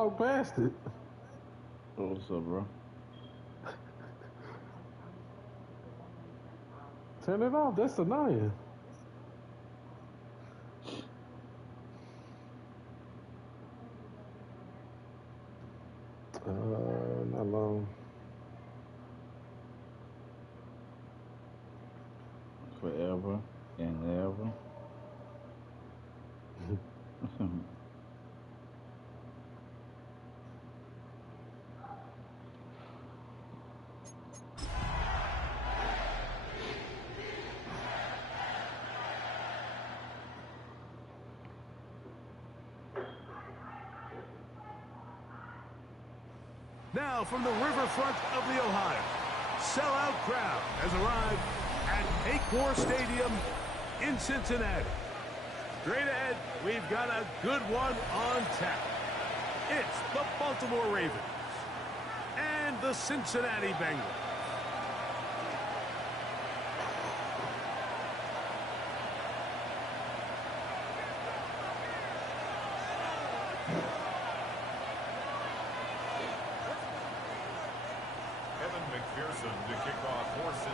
walk past it. Oh, what's up, bro? Turn it off. That's annoying. Not long. Forever and ever. Now from the riverfront of the Ohio, sellout crowd has arrived at Paycor Stadium in Cincinnati. Straight ahead, we've got a good one on tap. It's the Baltimore Ravens and the Cincinnati Bengals.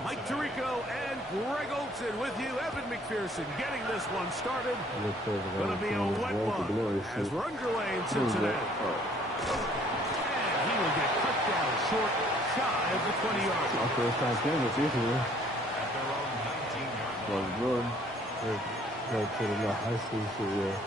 Mike Tirico and Greg Olson with you. Evan McPherson getting this one started. Going to be a wet one as we're underway in Cincinnati. And he will get cut down short, shy of the 20-yard line. My first time seeing it this year. At their own 19-yard line. Was good. Like to the high school shit, yeah.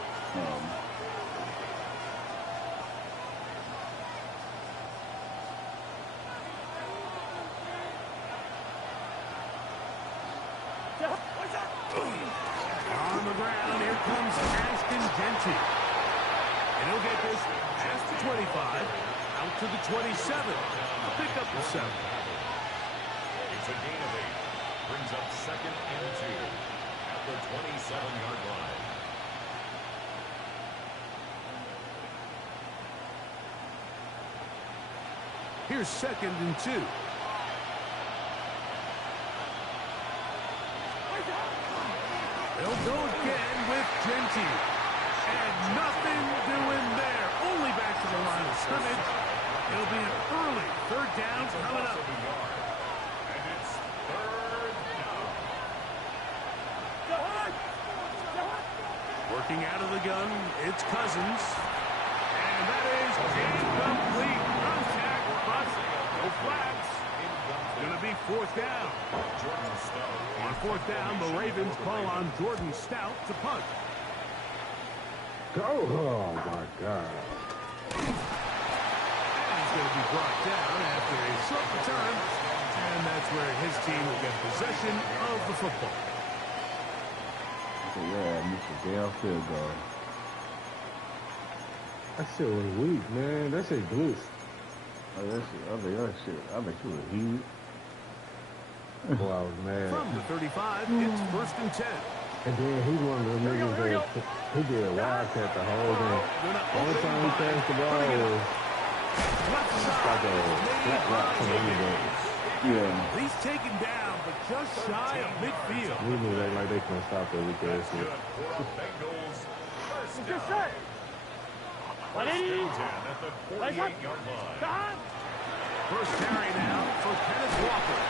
On the ground, here comes Ashton Genty. And he'll get this past the 25, out to the 27. A pickup of 7. It's a gain of 8. Brings up 2nd and 2 at the 27-yard line. Here's 2nd and 2. They'll go again with Genty. And nothing doing there. Only back to the line of scrimmage. It'll be an early 3rd down coming up. And it's 3rd down. Working out of the gun, it's Cousins. And that is incomplete. Contact, but no flags. Going to be 4th down. On 4th down, the Ravens call on Jordan Stout to punt. Go! Oh, my God. And he's going to be brought down after a short return. And that's where his team will get possession of the football. Yeah, Mr. Dale field goal. That shit was weak, man. That shit glitched. Oh, that shit. I bet you was huge. Boy, I was mad. From the 35, it's 1st and 10. And then he's one of the niggas that he did a wildcat the whole game. The only time he passed the ball was like a flat rock from the game. Yeah. He's taken down, but just shy of midfield. We knew that like they couldn't stop that weak ass shit. Bengals first Just down. set. What is it? At the 48-yard line. First carry now for Kenneth Walker.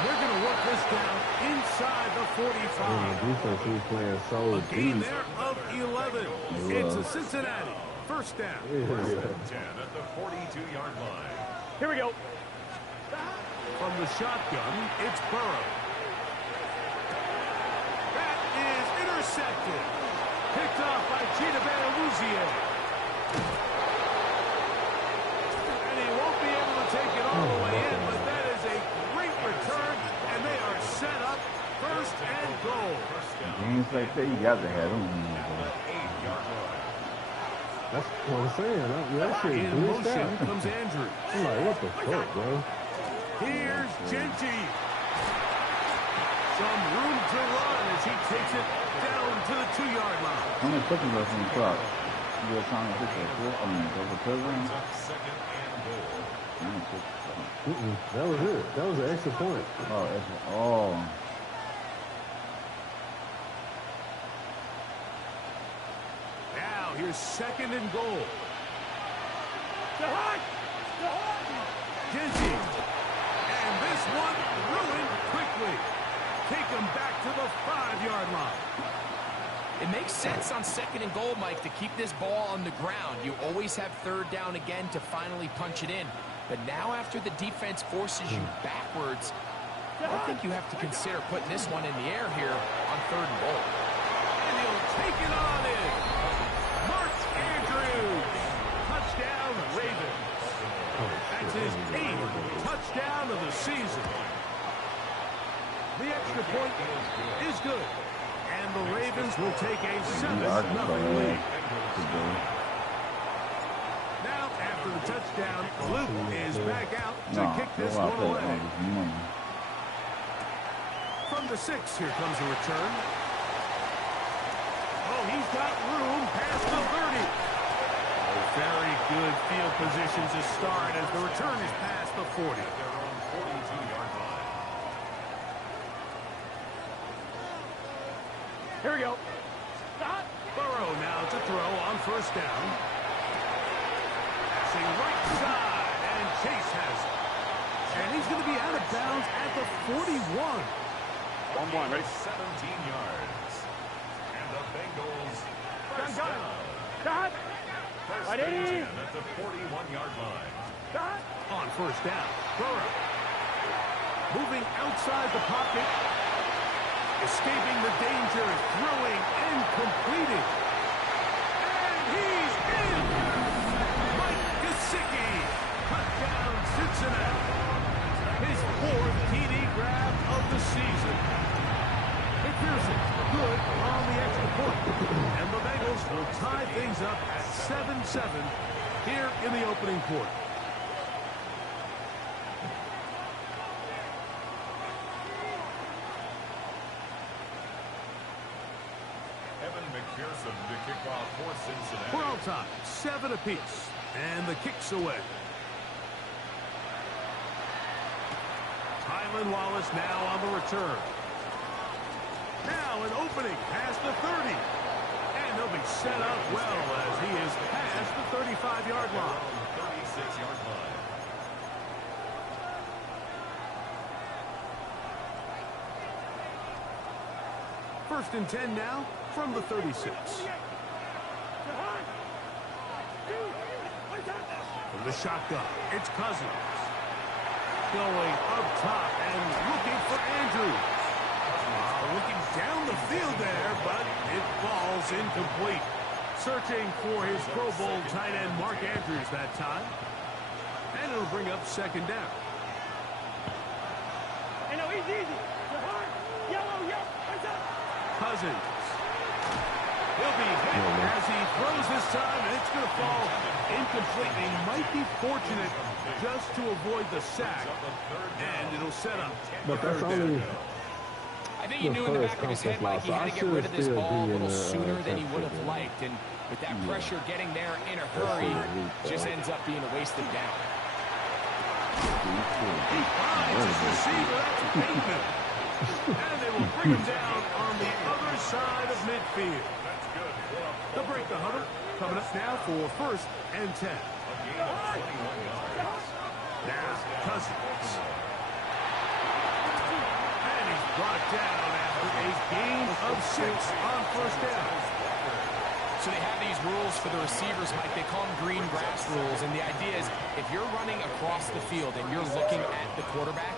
They're going to work this down inside the 45. Defense, he's playing so A gain deep. there of 11. It's a Cincinnati first down. Yeah. 1st and 10 at the 42-yard line. Here we go. From the shotgun, it's Burrow. That is intercepted. Picked off by Gina Van-Luzier. And he won't be able to take it all the way in, but that is a great return, and they are set up 1st and goal. Games like that, you got to have them. 8-yard line. That's what I'm saying. That shit In glitched motion out. comes Andrews. I'm like, what the fuck, bro? Here's Genty. Some room to run as he takes it down to the 2-yard line. How many seconds left on the clock? You got time to hit that field? I mean, over touchdown? Up 2nd and goal. That was it. That was an extra point. Oh, that's oh. Now here's 2nd and goal. Genty. And this one ruined quickly. Take him back to the 5-yard line. It makes sense on 2nd and goal, Mike, to keep this ball on the ground. You always have 3rd down again to finally punch it in. But now after the defense forces you backwards, I think you have to consider putting this one in the air here on 3rd and goal. And he'll take it on in. Mark Andrews. Touchdown, Ravens. That's his 8th touchdown of the season. The extra point is good. And the Ravens will take a 7-0 lead. Now, after the touchdown, Luke is back out to kick this one away. From the 6, here comes a return. Oh, he's got room past the 30. Oh, very good field position to start as the return is past the 40. They're on 42-yard line. Here we go. Burrow now to throw on 1st down. Passing right side, and Chase has it. And he's going to be out of bounds at the 41. 1-1, ready? 17 yards. And the Bengals first Gun. down. First and Ready? 10 at the 41-yard line. On 1st down, Burrow. Moving outside the pocket. Escaping the danger, throwing and completing. And he's in! Mike Gesicki, touchdown Cincinnati. His 4th TD grab of the season. McPherson, good on the extra point. And the Bengals will tie things up at 7-7 here in the opening quarter. McPherson to kick off for Cincinnati. We're on time, 7 apiece, and the kick's away. Tylan Wallace now on the return. Now an opening past the 30. And he'll be set up well as he is past the 35-yard line. 36-yard line. First and 10 now from the 36. From the shotgun, it's Cousins. Going up top and looking for Andrews. Looking down the field there, but it falls incomplete. Searching for his Pro Bowl tight end Mark Andrews that time. And it'll bring up 2nd down. Hey, no, easy. Yellow. Cousins. He'll be hit as he throws this time, and it's going to fall incomplete. He might be fortunate just to avoid the sack, and it'll set up. But that's only I think he knew in the back of his head, Mike, he had to get rid of this ball a little sooner than he would have liked. And with that pressure getting there in a hurry, just ends up being a wasted down. He finds his receiver. That's Bateman. And they will bring him down on the other side of midfield. They'll break the huddle. Coming up now for 1st and 10. Now Cousins. And he's brought down after a gain of 6 on 1st down. So they have these rules for the receivers, Mike. They call them green grass rules. And the idea is if you're running across the field and you're looking at the quarterback,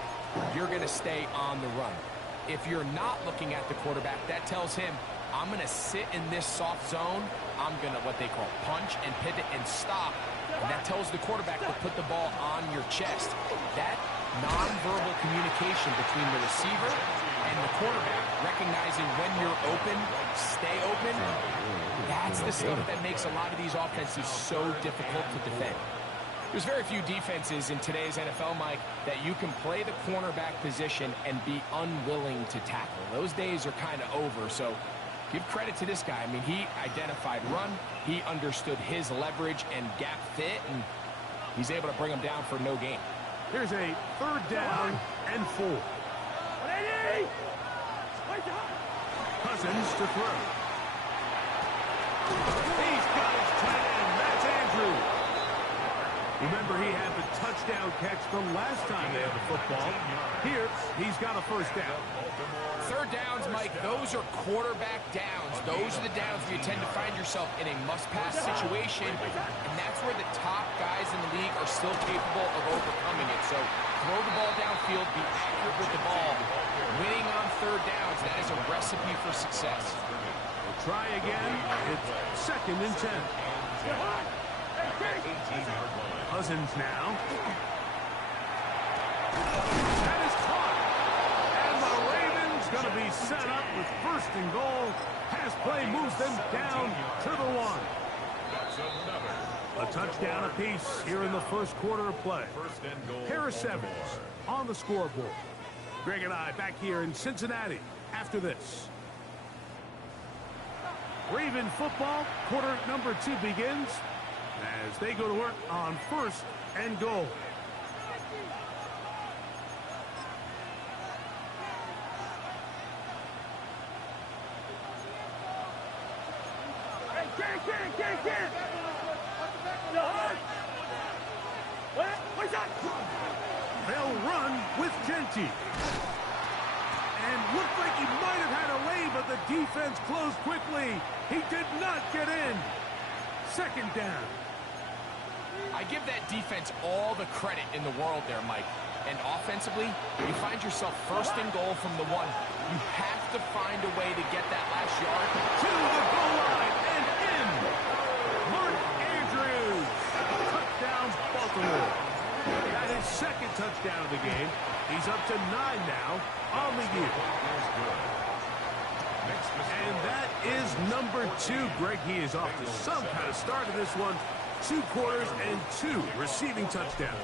you're going to stay on the run. If you're not looking at the quarterback, that tells him, I'm going to sit in this soft zone. I'm going to what they call punch and pivot and stop. And that tells the quarterback to put the ball on your chest. That nonverbal communication between the receiver and the quarterback, recognizing when you're open, stay open, that's the stuff that makes a lot of these offenses so difficult to defend. There's very few defenses in today's NFL, Mike, that you can play the cornerback position and be unwilling to tackle. Those days are kind of over, so give credit to this guy. I mean, he identified run, he understood his leverage and gap fit, and he's able to bring him down for no gain. Here's a 3rd down and 4. Cousins to throw. He's got his tight end. That's Andrews. Remember, he had the touchdown catch the last time they had the football. Here, he's got a first down. Third downs, Mike, those are quarterback downs. Those are the downs where you tend to find yourself in a must-pass situation, and that's where the top guys in the league are still capable of overcoming it. So throw the ball downfield, be accurate with the ball. Winning on third downs, that is a recipe for success. We'll try again. It's 2nd and 10. Cousins now. That is caught. And the Ravens going to be set up with 1st and goal. Pass play moves them down to the 1. A touchdown apiece here in the first quarter of play. Harris Evans on the scoreboard. Greg and I back here in Cincinnati after this. Raven football, quarter number 2 begins as they go to work on 1st and goal. They'll run with Genty. And looked like he might have had a lay, but the defense closed quickly. He did not get in. 2nd down. I give that defense all the credit in the world there, Mike. And offensively, you find yourself 1st and goal from the 1. You have to find a way to get that last yard. To the goal line and in. Mark Andrews. Touchdown, Baltimore. Got his 2nd touchdown of the game. He's up to 9 now on the year. And that is number 2. Greg, he is off to some kind of start of this one. 2 quarters and 2 receiving touchdowns.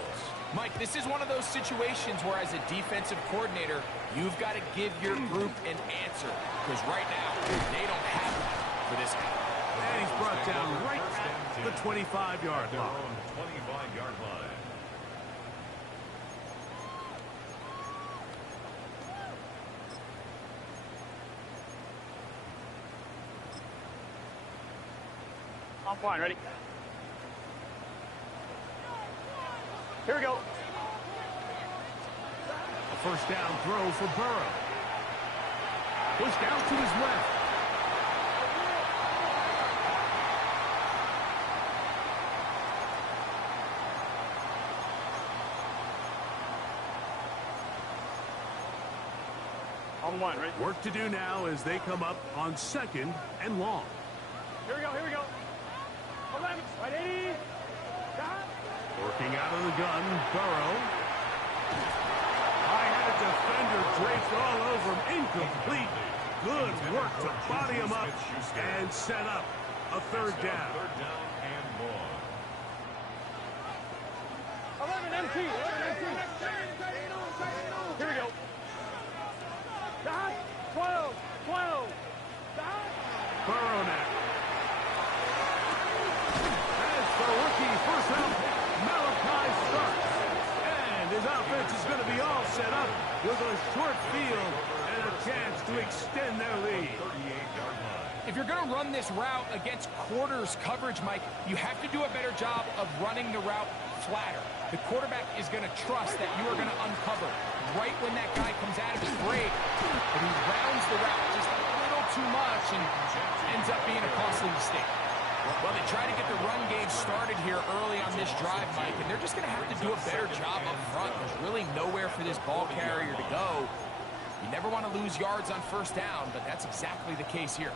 Mike, this is one of those situations where as a defensive coordinator, you've got to give your group an answer. Because right now, they don't have one for this guy. And he's brought down right at the 25-yard line. 25-yard line. I'm fine, ready? Here we go. A first down throw for Burrow. Pushed out to his left. On 1, ready? Work to do now as they come up on 2nd and long. Here we go, here we go. 11, right 80. Working out of the gun, Burrow. I had a defender draped all over him. Incomplete. Good work to body him up and set up a 3rd down. 3rd down and more. 11 MT. Here we go. 12. Burrow now. As the rookie first round pick, Malachi starts. And his offense is going to be all set up with a short field and a chance to extend their lead. 38-yard line. If you're going to run this route against quarters coverage, Mike, you have to do a better job of running the route flatter. The quarterback is going to trust that you are going to uncover right when that guy comes out of his break, but he rounds the route just a little too much and ends up being a costly mistake. Well, they try to get the run game started here early on this drive, Mike, and they're just going to have to do a better job up front. There's really nowhere for this ball carrier to go. You never want to lose yards on 1st down, but that's exactly the case here.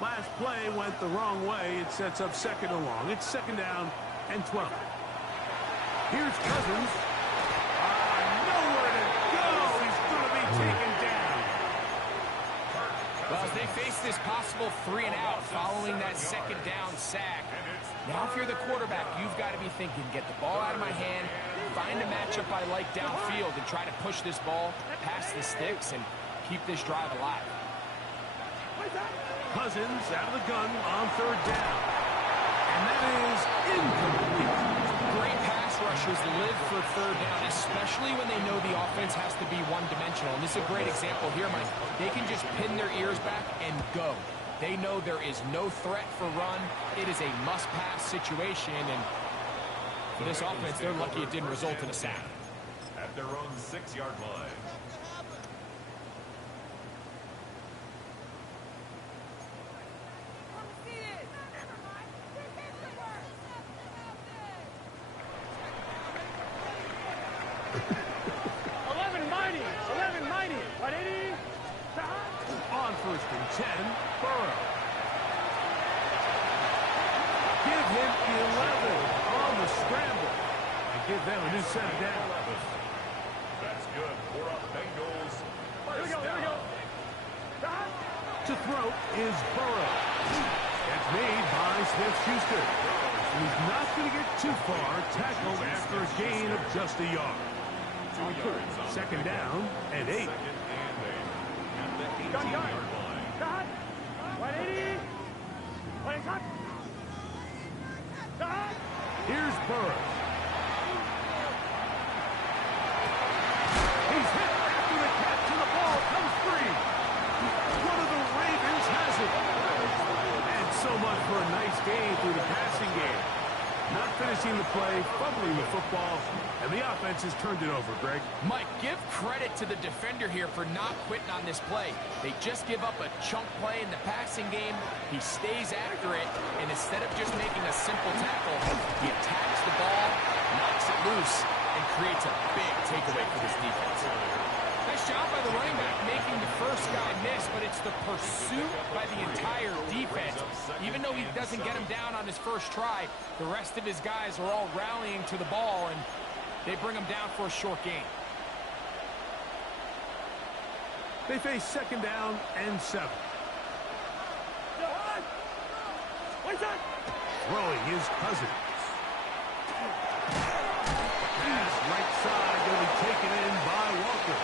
Last play went the wrong way. It sets up 2nd and long. It's 2nd down and 12. Here's Cousins. Nowhere to go. He's going to be taken down. Well, as they face this possible 3 and out following that 2nd down sack, now if you're the quarterback, you've got to be thinking, get the ball out of my hand, find a matchup I like downfield, and try to push this ball past the sticks and keep this drive alive. Cousins out of the gun on 3rd down. And that is incomplete. Great pass rushers live for 3rd down, especially when they know the offense has to be one-dimensional. And this is a great example here, Mike. They can just pin their ears back and go. They know there is no threat for run. It is a must-pass situation, and for this offense, they're lucky it didn't result in a sack. At their own 6-yard line. On 1st and 10, Burrow. Give him 11 on the scramble. And give them a new set down. That's good for a Bengals. Here we go. To throw is Burrow. That's made by Smith-Schuster. He's not going to get too far, tackled after a gain of just a yard. 2 yards. Second down and 8. At the 18-yard line. Cut. 180. Play cut. Cut. Here's Burrow. He's hit after the catch, and the ball comes free. One of the Ravens has it. And so much for a nice gain through the passing game. Not finishing the play, fumbling the football, and the offense has turned it over, Greg. Mike, give credit to the defender here for not quitting on this play. They just give up a chunk play in the passing game. He stays after it, and instead of just making a simple tackle, he attacks the ball, knocks it loose, and creates a big takeaway for this defense. Nice job by the running back making the first guy miss, but it's the pursuit by the entire defense. Even though he doesn't get him down on his first try, the rest of his guys are all rallying to the ball, and they bring him down for a short gain. They face second down and 7. Throwing his Cousins. Pass right side going to be taken in by Walker.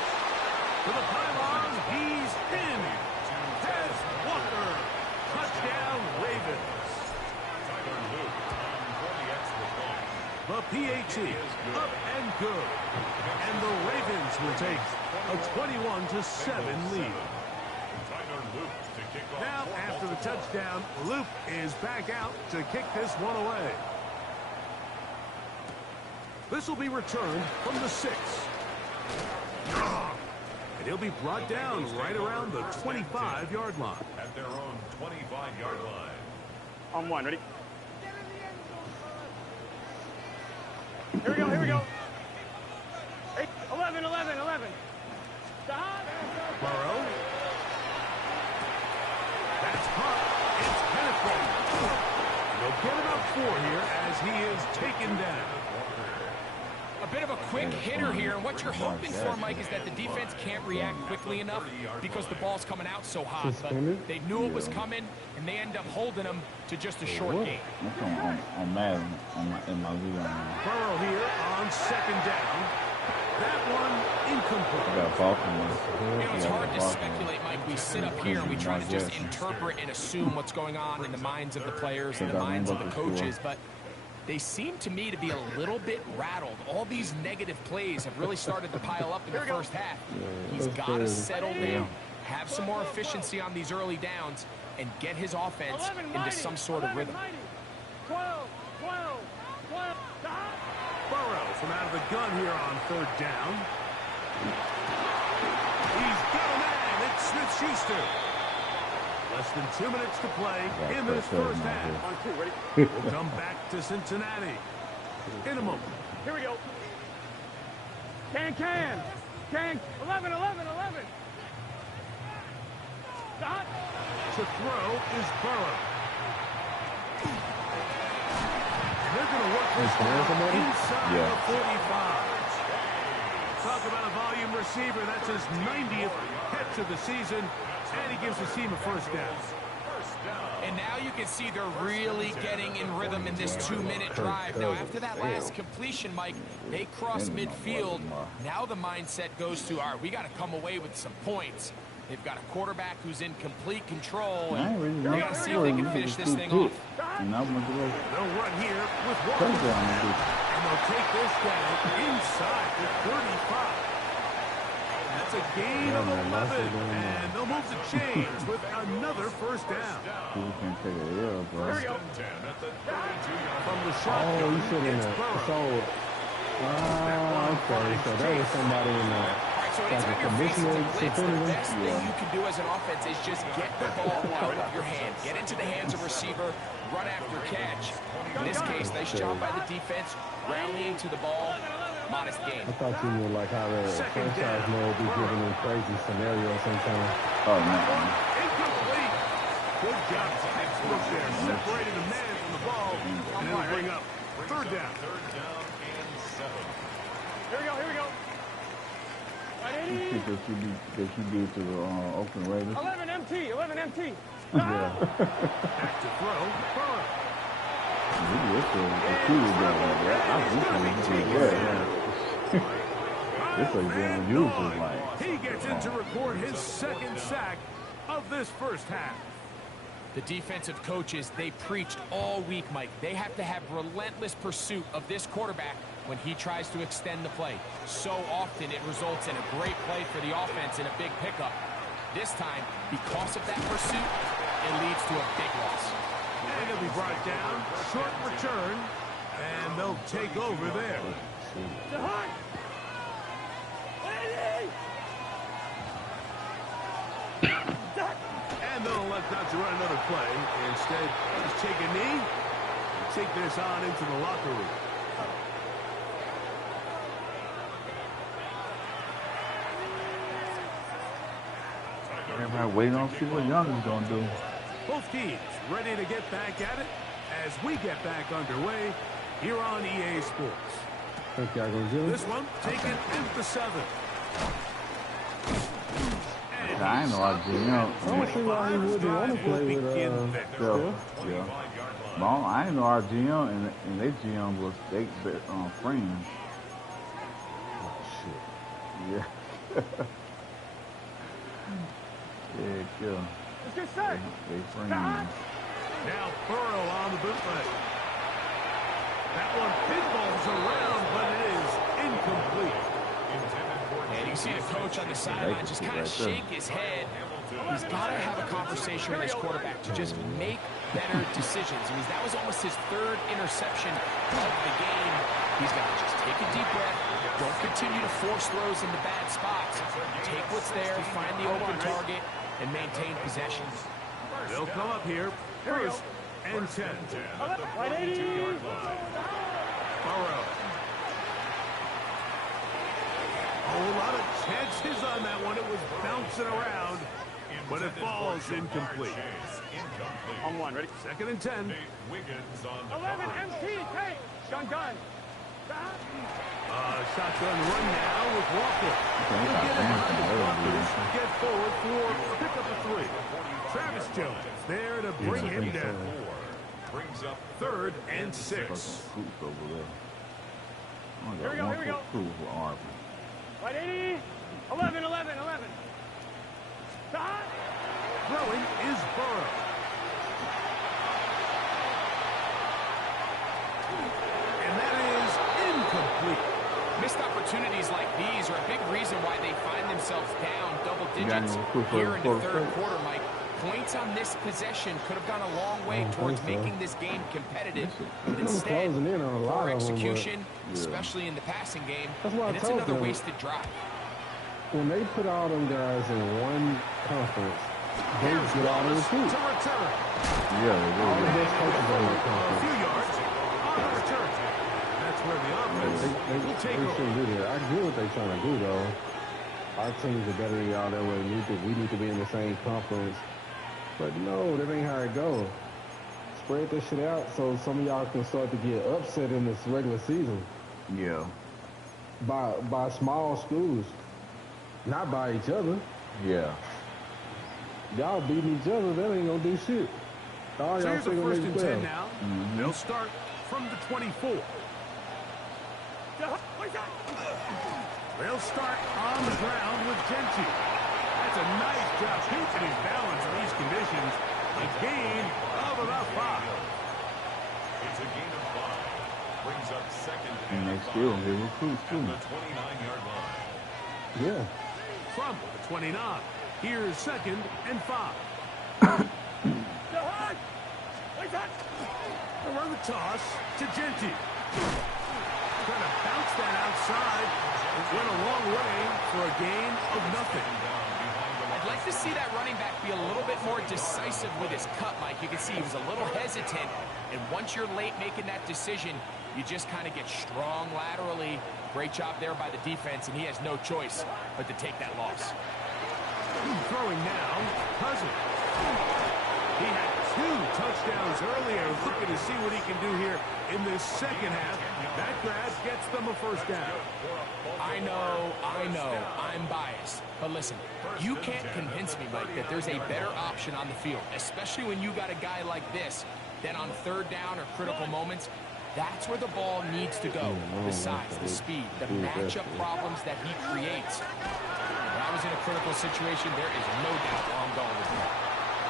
To the pylon, he's in. Has Walker. Touchdown, Ravens. The PAT up and good. And the Ravens will take a 21-7 lead. Now, after the touchdown, Luke is back out to kick this one away. This will be returned from the 6. And he'll be brought down right around the 25-yard line. At their own 25-yard line. On 1, ready? Here we go. 8, 11. Stop. Burrow. That's hot. It's penetrating. They'll get it up 4 here as he is taken down. A bit of a quick hitter here, and what you're hoping for, Mike, is that the defense can't react quickly enough because the ball's coming out so hot. But they knew it was coming, and they end up holding them to just a short gain. On Madden, in my league. Burrow here on second down. That one incomplete. I got Baltimore. It's hard to speculate, Mike. We sit up here and we try to just interpret and assume what's going on in the minds of the players and the minds of the coaches, but they seem to me to be a little bit rattled. All these negative plays have really started to pile up in the first half. He's got to settle down, have some more efficiency on these early downs, and get his offense into some sort of rhythm. 12. Burrow from out of the gun here on third down. He's got a man. It's Smith-Schuster. Less than 2 minutes to play in this first half. On 2, ready? We'll come back to Cincinnati in a moment. Here we go. Can. 11. Stop. To throw is Burrow. They're going to work this one inside the 45. Talk about a volume receiver. That's his 90th catch of the season, and he gives his team a first down. And now you can see they're really getting in rhythm in this 2-minute drive. Now, after that last completion, Mike, they cross midfield. Now the mindset goes to, all right, we got to come away with some points. They've got a quarterback who's in complete control, and we got to see if they can finish this thing off. They'll run here with one. And they'll take this down inside the 35. That's a gain of 11, and they'll move the chains with another first down. You can't take it here, bro. Here we go. From the Oh, shotgun, you said in it's the Burrow. so. Okay. So that was somebody in the. So anytime you're facing a blitz, the best thing you can do as an offense is just get the ball out of your hand. Get into the hands of receiver, run after catch. In this case, nice job by the defense, rallying to the ball. Modest gain. I thought you knew like how the franchise mode be giving them crazy scenarios sometimes. Oh, no. Incomplete. Good job. Textbook there. Separated the man from the ball, and it'll bring up third down. Third down and 7. Here we go, here we go. That you do to the Oakland Raiders. 11 MT, 11 MT. Yeah. Back to throw. Burrow. This is unusual, like. He gets in to record his second sack of this first half. The defensive coaches, they preached all week, Mike. They have to have relentless pursuit of this quarterback when he tries to extend the play. So often it results in a great play for the offense and a big pickup. This time, because of that pursuit, it leads to a big loss. And he'll be brought down. Short return. And they'll take over there. And they'll elect not to run another play. Instead, just take a knee and take this on into the locker room. Everybody waiting on to see what Young is going to do. Both teams ready to get back at it as we get back underway here on EA Sports. Think y'all gonna do it? This one taken at the 7. I ain't know I GM. I don't see why he wouldn't want to play with Yeah. Well, I didn't know our GM and their GM was they friends. Oh shit. Yeah. Yeah. Let's get set. They friends. Now Burrow on the bootleg. That one pinballs around, but it is incomplete. And you see the coach on the sideline just kind of shake his head. He's got to have a conversation with his quarterback to just make better decisions. I mean, that was almost his 3rd interception of the game. He's got to just take a deep breath. Don't continue to force throws into bad spots. Take what's there, find the open target, and maintain possession. They'll come up here. First and 10. Right 80. Burrow. A whole lot of chances on that one. It was bouncing around, but it falls incomplete. On one, ready? 2nd and 10. 11 MT, take. Gun. Shotgun run now with Walker. He'll get it behind the blockers. Get forward for pickup of 3. Travis Jones there to bring him down. Brings up 3rd and 6. Here we go. Right 80. 11. Throwing is Burrow. And that is incomplete. Missed opportunities like these are a big reason why they find themselves down double digits here in the 3rd quarter, Mike. Points on this possession could have gone a long way towards making this game competitive. But instead, poor execution, especially in the passing game, and it's another wasted drive. When they put all them guys in one conference, they get all the recruits. Yeah, All the best coaches are in the A conference. few yards on the return. That's where the offense will take They over. shouldn't do that. I get what they're trying to do, though. Our teams are better than y'all. That way, we need to be in the same conference. But no, that ain't how it goes. Spread this shit out so some of y'all can start to get upset in this regular season. Yeah. By small schools, not by each other. Yeah. Y'all beating each other, that ain't gonna do shit. All So y'all here's a still first gonna and make 10 12. now. They'll start from the 24. They'll start on the ground with Genty. That's a nice job keeping his balance in these conditions. A gain of about 5. It's a gain of 5. Brings up second And and they 5 still get recruits at too. the 29-yard line. Yeah. from the 29. Here's 2nd and 5. They run the toss to Genti. Trying to bounce that outside. It went a long way for a gain of nothing. I'd like to see that running back be a little bit more decisive with his cut, Mike. You can see he was a little hesitant, and once you're late making that decision, you just kind of get strong laterally. Great job there by the defense, and he has no choice but to take that loss. Throwing now, Cousins. He had 2 touchdowns earlier. Looking to see what he can do here in this second half. That grab gets them a first down. I know, I'm biased. But listen, you can't convince me, Mike, that there's a better option on the field, especially when you got a guy like this, then on 3rd down or critical moments, that's where the ball needs to go. The size, the speed, the matchup problems that he creates. When I was in a critical situation, there is no doubt where I'm going with him.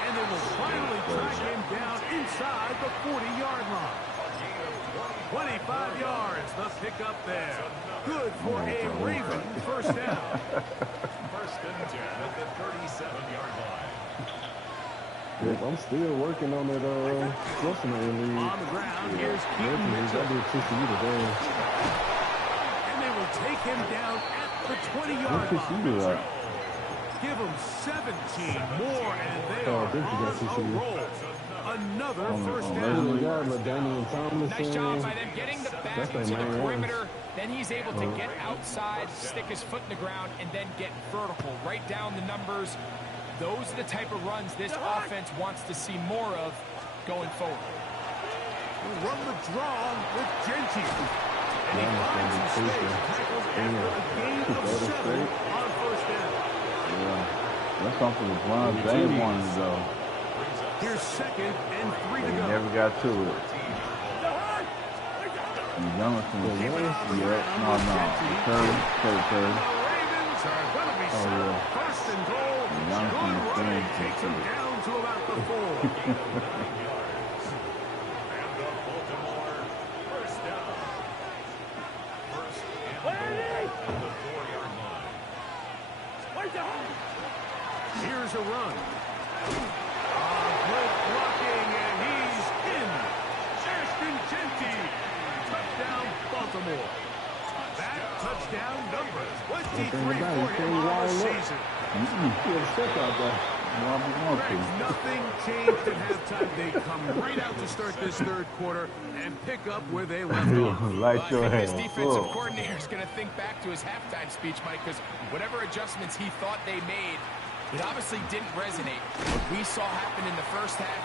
And they will finally track him down inside the 40-yard line. 25 yards, the pickup there. Good for a Raven first down. First and 10 at the 37-yard line. Yep, I'm still working on that Russell lead. On the ground, here's Keaton Mitchell. And they will take him down at the 20-yard line. Give them 17 more, and they are on a roll. Another first down. Nice job by them getting the back to the perimeter. Then he's able to get outside, stick his foot in the ground, and then get vertical. Right down the numbers. Those are the type of runs this offense wants to see more of going forward. Run the draw with Genti. And he finds some space. Tackles after a gain of 7 on first down. Yeah, that's something the Browns they wanted though. Here's 2nd and 3 to He go. never got to it. And Jonathan was no. The third. Ravens are going to be set up 1st and goal. Good running takes him down to about the 4. And the Baltimore first down. First and goal at the 4-yard line. Here's a run. Good blocking, and he's in. Ashton Genti. Touchdown, Baltimore. That touchdown number 23 for him on the season. Nothing changed at halftime. They come right out to start this 3rd quarter and pick up where they left off. Like I think this defensive coordinator is going to think back to his halftime speech, Mike, because whatever adjustments he thought they made, it obviously didn't resonate. What we saw happen in the first half,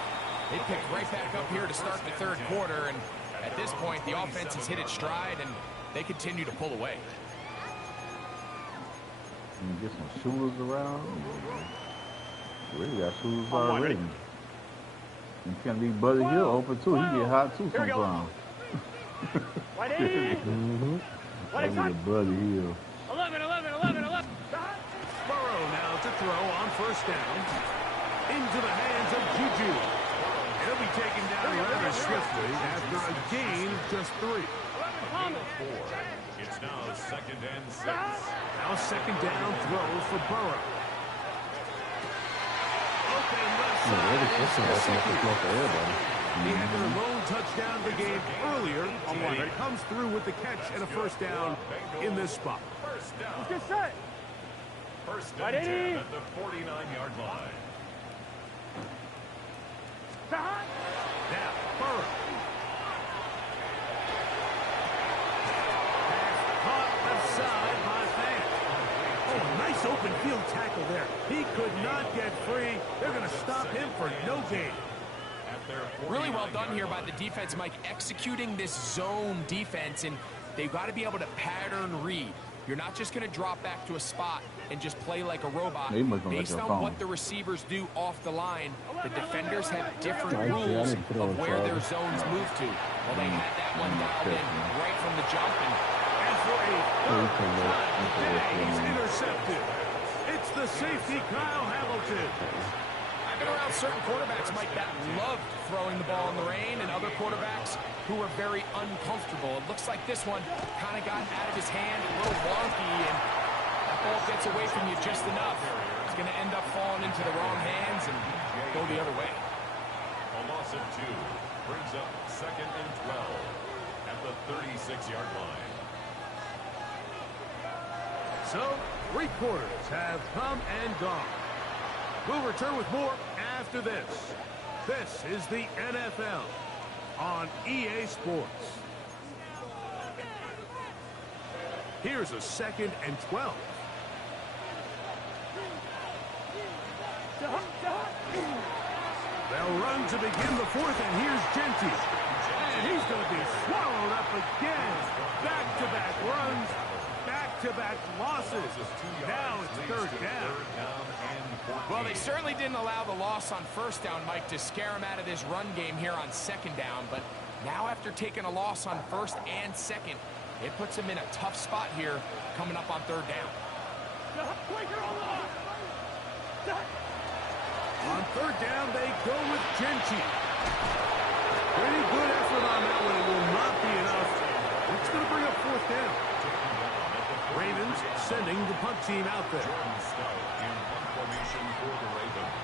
they picked right back up here to start the 3rd quarter, and at this point, the offense has hit its stride, and they continue to pull away. Can you get some shooters around? Really got shooters already. And can be Buddy Hill open too. He get hot too sometimes. Buddy Hill. 11. Burrow now to throw on first down. Into the hands of Juju. He'll be taken down rather swiftly after a gain of just 3. It's now 2nd and 6. Now 2nd down throw for Burrow. Open left side. He had their lone touchdown of the game earlier, and he comes through with the catch and a first down in this spot. First down. Let's get set. First and 10 at the 49-yard line. Now, Burrow. Caught left side by Fant. Oh, a nice open field tackle there. He could not get free. They're going to stop him for no gain. Really well done here by the defense, Mike, executing this zone defense, and they've got to be able to pattern read. You're not just going to drop back to a spot and just play like a robot. Based on what the receivers do off the line, the defenders have different rules of where their zones move to. Well, they had that one dialed in right from the jump. And for a he's intercepted. It's the safety, Kyle Hamilton. I've been around certain quarterbacks, Mike, that loved throwing the ball in the rain, and other quarterbacks who were very uncomfortable. It looks like this one kind of got out of his hand, a little wonky, and that ball gets away from you just enough, it's going to end up falling into the wrong hands and go the other way. A loss of 2 brings up 2nd and 12 at the 36-yard line. So, 3 quarters have come and gone. We'll return with more after this. This is the NFL on EA Sports. Here's a 2nd and 12. They'll run to begin the 4th, and here's Genty. And he's going to be swallowed up again. Back-to-back runs, back-to-back losses. Now it's 3rd down. Well, they certainly didn't allow the loss on 1st down, Mike, to scare him out of this run game here on 2nd down. But now after taking a loss on 1st and 2nd, it puts him in a tough spot here coming up on 3rd down. On 3rd down, they go with Genty. Pretty good effort on that one. It will not be enough. It's going to bring up 4th down. Ravens sending the punt team out there. In punt formation for the Ravens.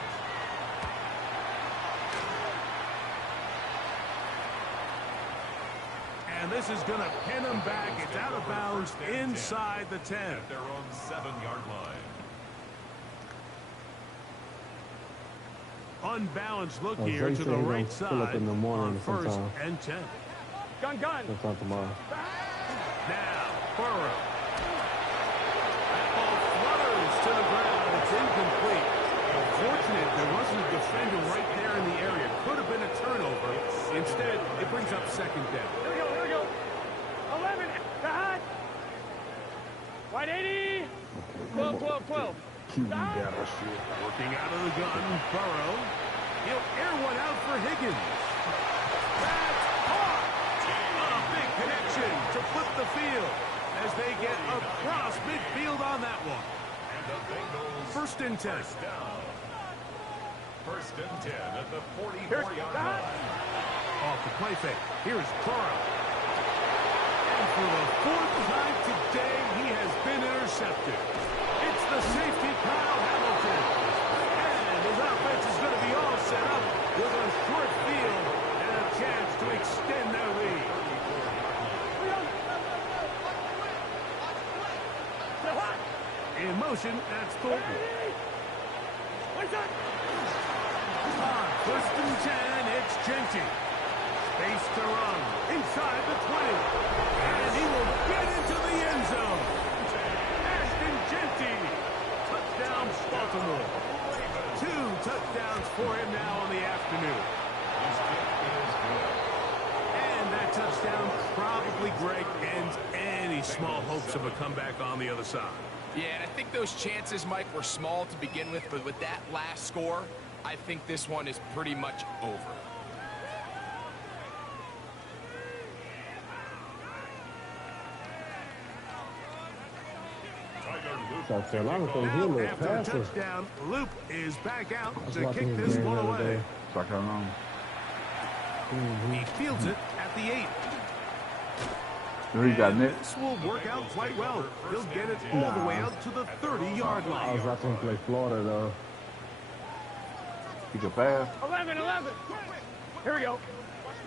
And this is going to pin them back. It's out of bounds inside the 10. At their own 7-yard line. Unbalanced look Well, here Zay to said the he right gonna fill up side in the morning on 1st sometime. and 10. Gun. Sometime tomorrow. Now, Burrow. That ball flutters to the ground. It's incomplete. Unfortunate there wasn't a defender right there in the area. Could have been a turnover. Instead, it brings up 2nd down. Here we go. 11. Behind. Wide 80. 12. QB battle shit. Working out of the gun, Burrow. He'll air one out for Higgins. That's caught. A big connection to flip the field as they get across midfield on that one. And the Bengals 1st and 10. first down. 1st and 10 at the 44-yard line. Off the play fake. Here's Burrow. And for the 4th time today, he has been intercepted. It's the safety, Kyle Hamilton. And his offense is going to be all set up with a short field and a chance to extend their lead. In motion, that's Thornton. On 1st and 10, it's Genty. Space to run inside the 20. And he will get into the end zone. Ashton Genty. Touchdown, Baltimore. 2 touchdowns for him now on the afternoon. His kick is good. And that touchdown probably, Greg, ends any small hopes of a comeback on the other side. Yeah, and I think those chances, Mike, were small to begin with, but with that last score, I think this one is pretty much over. South Carolina thing, he a little After a passer. touchdown, Luke is back out I was to watching kick his this game one the other away. day. South Carolina. He fields it at the 8. Who you got, Nick? This will work out quite well. He'll get it all the way out to the 30-yard I line. was watching him play Florida, though. He can pass. 11. Here we go.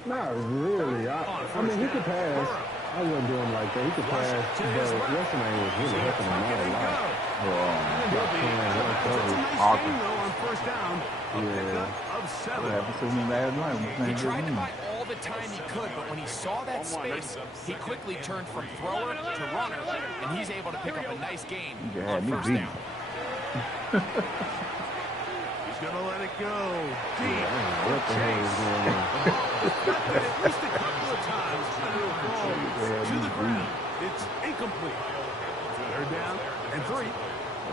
Not really. I mean, he could pass. I wouldn't do him like that. He could pass, but what's the name was really helping him out a lot. And he'll be it's a nice Awesome. game, though, on 1st down. A pickup of What 7. happened to me last night? He tried to buy all the time he could, but when he saw that space, he quickly turned from thrower to runner, and he's able to pick up a nice gain Yeah, on me 1st beat. down. He's going to let it go deep. What the hell is going on? At least a couple of times through the ball to the ground. It's incomplete. 3rd down and 3.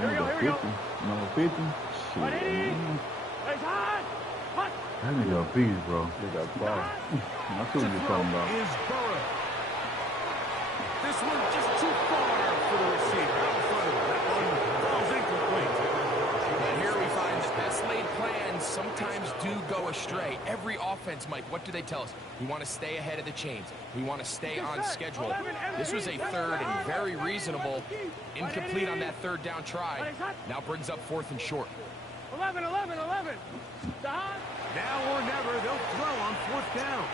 Here we go. Number 50. Shit. Man. That nigga a beast, bro. They got far. That's what you're talking about. Is Burrow. This one just too far for the receiver. Out in front of him. That one falls incomplete. And here we find the Best laid plans sometimes do go astray. Every offense, Mike, what do they tell us? We want to stay ahead of the chains. We want to stay on schedule. This was a third and very reasonable. Incomplete on that third down try. Now brings up 4th and short. 11. Now or never, they'll throw on 4th down.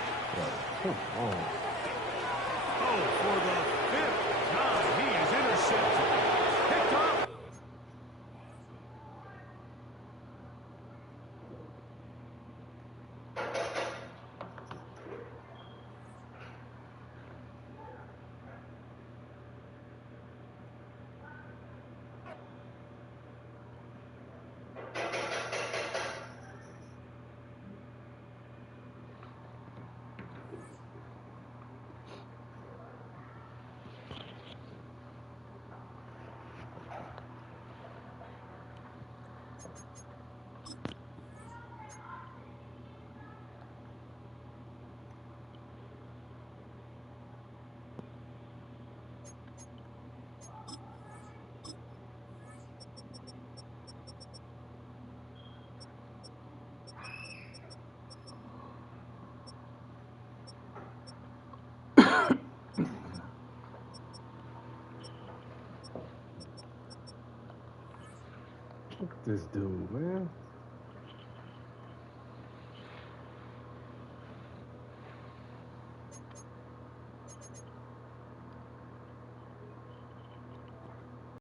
Oh, for the 5th time, he is intercepted. Picked up. Look at this dude, man.